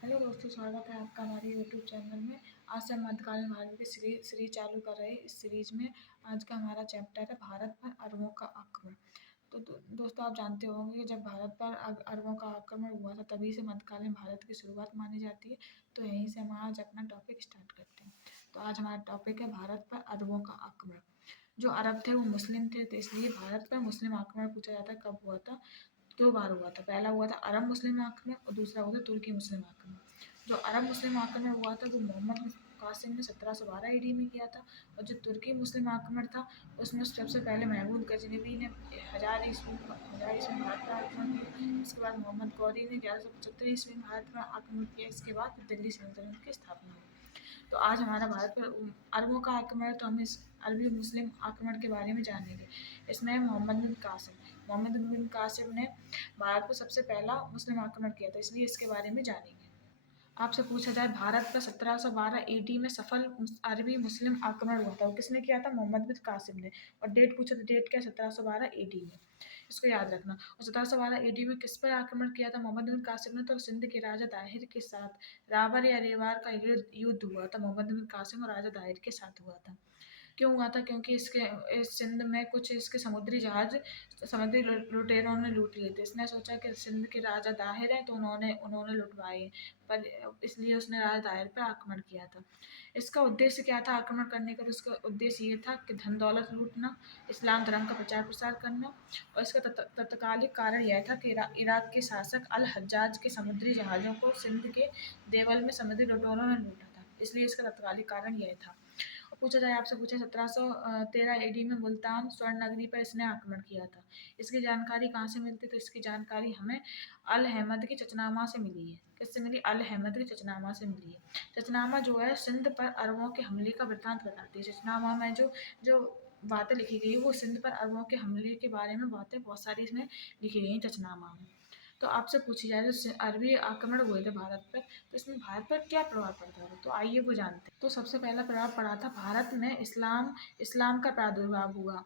Hello दोस्तों, स्वागत है आपका हमारे यूट्यूब चैनल में। आज से हम मध्यकालीन भारत की सीरीज चालू कर रहे हैं। इस सीरीज में आज का हमारा चैप्टर है भारत पर अरबों का आक्रमण। तो दोस्तों, आप जानते होंगे कि जब भारत पर अरबों का आक्रमण हुआ था तभी से मध्यकालीन भारत की शुरुआत मानी जाती है। तो यहीं से हम आज अपना टॉपिक स्टार्ट करते हैं। तो आज हमारा टॉपिक है भारत पर अरबों का आक्रमण। जो अरब थे वो मुस्लिम थे, तो इसलिए भारत पर मुस्लिम आक्रमण पूछा जाता है कब हुआ था। दो बार हुआ था। पहला हुआ था अरब मुस्लिम आक्रमण और दूसरा हुआ था तुर्की मुस्लिम आक्रमण। जो अरब मुस्लिम आक्रमण हुआ था वो मोहम्मद बिन कासिम ने 1712 ईडी में किया था। और जो तुर्की मुस्लिम आक्रमण था उसमें सबसे पहले महमूद गजनवी ने 1000 ईस्वी में भारत पर आक्रमण किया। इसके बाद मोहम्मद गौरी ने 1175 ईस्वी में भारत पर आक्रमण किया। इसके बाद दिल्ली सल्तनत की स्थापना हुई। तो आज हमारा भारत पर अरबों का आक्रमण है, तो हम इस अरबी मुस्लिम आक्रमण के बारे में जानेंगे। इसमें मोहम्मद बिन कासिम ने भारत पर सबसे पहला मुस्लिम आक्रमण किया था, इसलिए इसके बारे में जानेंगे। आपसे पूछा जाए भारत पर 1712 ईडी में सफल अरबी मुस्लिम आक्रमण हुआ था, और किसने किया था? मोहम्मद बिन कासिम ने। और डेट पूछा तो डेट क्या? 1712 ईडी में। इसको याद रखना। और 1712 ईडी में किस पर आक्रमण किया था मोहम्मद बिन कासिम ने? तो सिंध के राजा दाहिर के साथ रावर या रेवार का युद्ध हुआ था। मोहम्मद बिन कासिम और राजा दाहिर के साथ हुआ था। क्यों हुआ था? क्योंकि इस सिंध में कुछ इसके समुद्री जहाज समुद्री लुटेरों ने लूट लिए थे। इसने सोचा कि सिंध के राजा दाहिर हैं तो उन्होंने उन्होंने लुटवाए, पर इसलिए उसने राजा दाहिर पर आक्रमण किया था। इसका उद्देश्य क्या था आक्रमण करने का? उसका उद्देश्य ये था कि धन दौलत लूटना, इस्लाम धर्म का प्रचार प्रसार करना। और इसका तत्कालिक कारण यह था कि इराक के शासक अल हज्जाज के समुद्री जहाज़ों को सिंध के देवल में समुद्री लुटेरों ने लूटा था, इसलिए इसका तत्कालिक कारण यह था। पूछा जाए आपसे, पूछे 1713 ईडी में मुल्तान स्वर्ण नगरी पर इसने आक्रमण किया था। इसकी जानकारी कहाँ से मिलती है? तो इसकी जानकारी हमें अल अहमद की चचनामा से मिली है। किससे मिली? अल अहमद की चचनामा से मिली है। चचनामा जो है सिंध पर अरबों के हमले का वृत्तांत बताती है। चचनामा में जो जो बातें लिखी गई वो सिंध पर अरबों के हमले के बारे में बातें बहुत सारी इसमें लिखी गई हैं चचनामा में। तो आपसे पूछी जाए जो अरबी आक्रमण हुए थे भारत पर, तो इसमें भारत पर क्या प्रभाव पड़ता था? तो आइए वो जानते हैं। तो सबसे पहला प्रभाव पड़ा था भारत में इस्लाम का प्रादुर्भाव हुआ।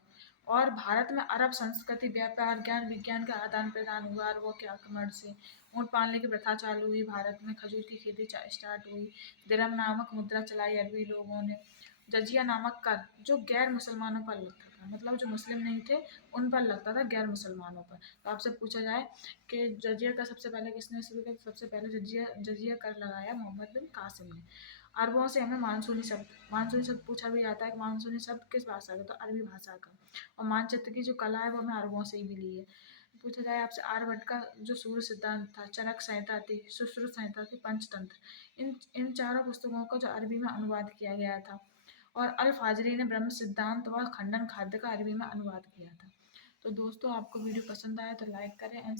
और भारत में अरब संस्कृति, व्यापार, ज्ञान विज्ञान का आदान प्रदान हुआ अरबों के आक्रमण से। ऊँट पालने की प्रथा चालू हुई भारत में। खजूर की खेती स्टार्ट हुई। दिरहम नामक मुद्रा चलाई अरबी लोगों ने। जजिया नामक कर जो गैर मुसलमानों पर लगता था, मतलब जो मुस्लिम नहीं थे उन पर लगता था, गैर मुसलमानों पर। तो आपसे पूछा जाए कि जजिया का सबसे पहले किसने शुरू किया? सबसे पहले जजिया जजिया कर लगाया मोहम्मद बिन कासिम ने। अरबों से हमें मानसूनी शब्द पूछा भी जाता है कि मानसूनी शब्द किस भाषा का? तो अरबी भाषा का। और मानचित्र की जो कला है वो हमें अरबों से ही मिली है। पूछा जाए आपसे आर्यभट्ट का जो सूर्य सिद्धांत था, चरक संहिता थी, सुश्रुत संहिता थी, पंचतंत्र, इन इन चारों पुस्तकों का जो अरबी में अनुवाद किया गया था। और अल फाजरी ने ब्रह्म सिद्धांत व खंडन खाद्य का अरबी में अनुवाद किया था। तो दोस्तों, आपको वीडियो पसंद आया तो लाइक करें एंड